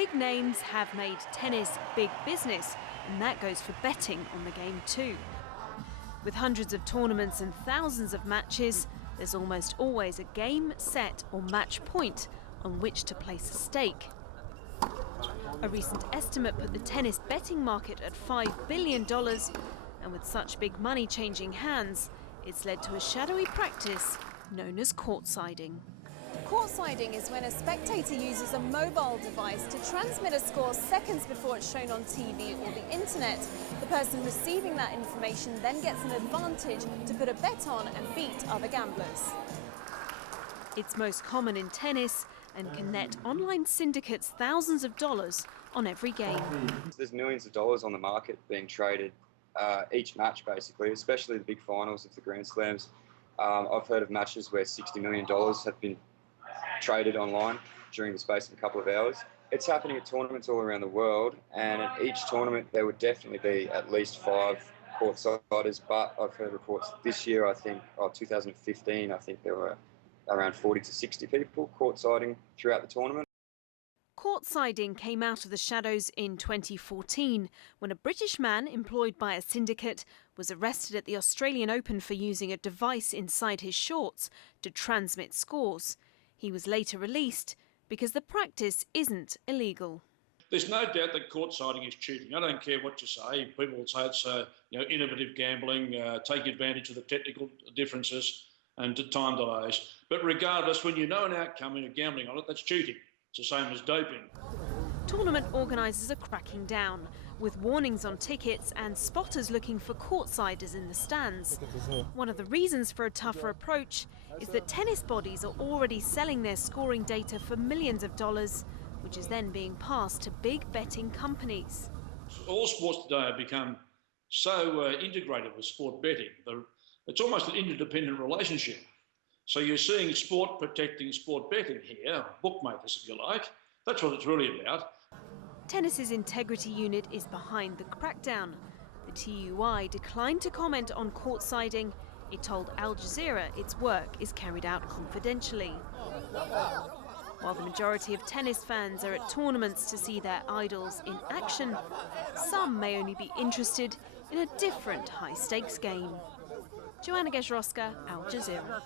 Big names have made tennis big business, and that goes for betting on the game too. With hundreds of tournaments and thousands of matches, there's almost always a game, set or match point on which to place a stake. A recent estimate put the tennis betting market at $5 billion, and with such big money changing hands, it's led to a shadowy practice known as courtsiding. Courtsiding is when a spectator uses a mobile device to transmit a score seconds before it's shown on TV or the internet. The person receiving that information then gets an advantage to put a bet on and beat other gamblers. It's most common in tennis and can net online syndicates thousands of dollars on every game. There's millions of dollars on the market being traded each match, basically, especially the big finals of the Grand Slams. I've heard of matches where $60 million have been traded online during the space of a couple of hours. It's happening at tournaments all around the world, and at each tournament there would definitely be at least 5 courtsiders, but I've heard reports this year, 2015, I think there were around 40 to 60 people courtsiding throughout the tournament. Courtsiding came out of the shadows in 2014 when a British man employed by a syndicate was arrested at the Australian Open for using a device inside his shorts to transmit scores. He was later released because the practice isn't illegal. There's no doubt that courtsiding is cheating. I don't care what you say. People will say it's innovative gambling, taking advantage of the technical differences and time delays. But regardless, when you know an outcome and you're gambling on it, that's cheating. It's the same as doping. Tournament organisers are cracking down, with warnings on tickets and spotters looking for courtsiders in the stands. One of the reasons for a tougher approach is that tennis bodies are already selling their scoring data for millions of dollars, which is then being passed to big betting companies. All sports today have become so integrated with sport betting. It's almost an interdependent relationship. So you're seeing sport protecting sport betting here, bookmakers if you like. That's what it's really about. Tennis's integrity unit is behind the crackdown. The TUI declined to comment on courtsiding. It told Al Jazeera its work is carried out confidentially. While the majority of tennis fans are at tournaments to see their idols in action, some may only be interested in a different high-stakes game. Joanna Gesroska, Al Jazeera.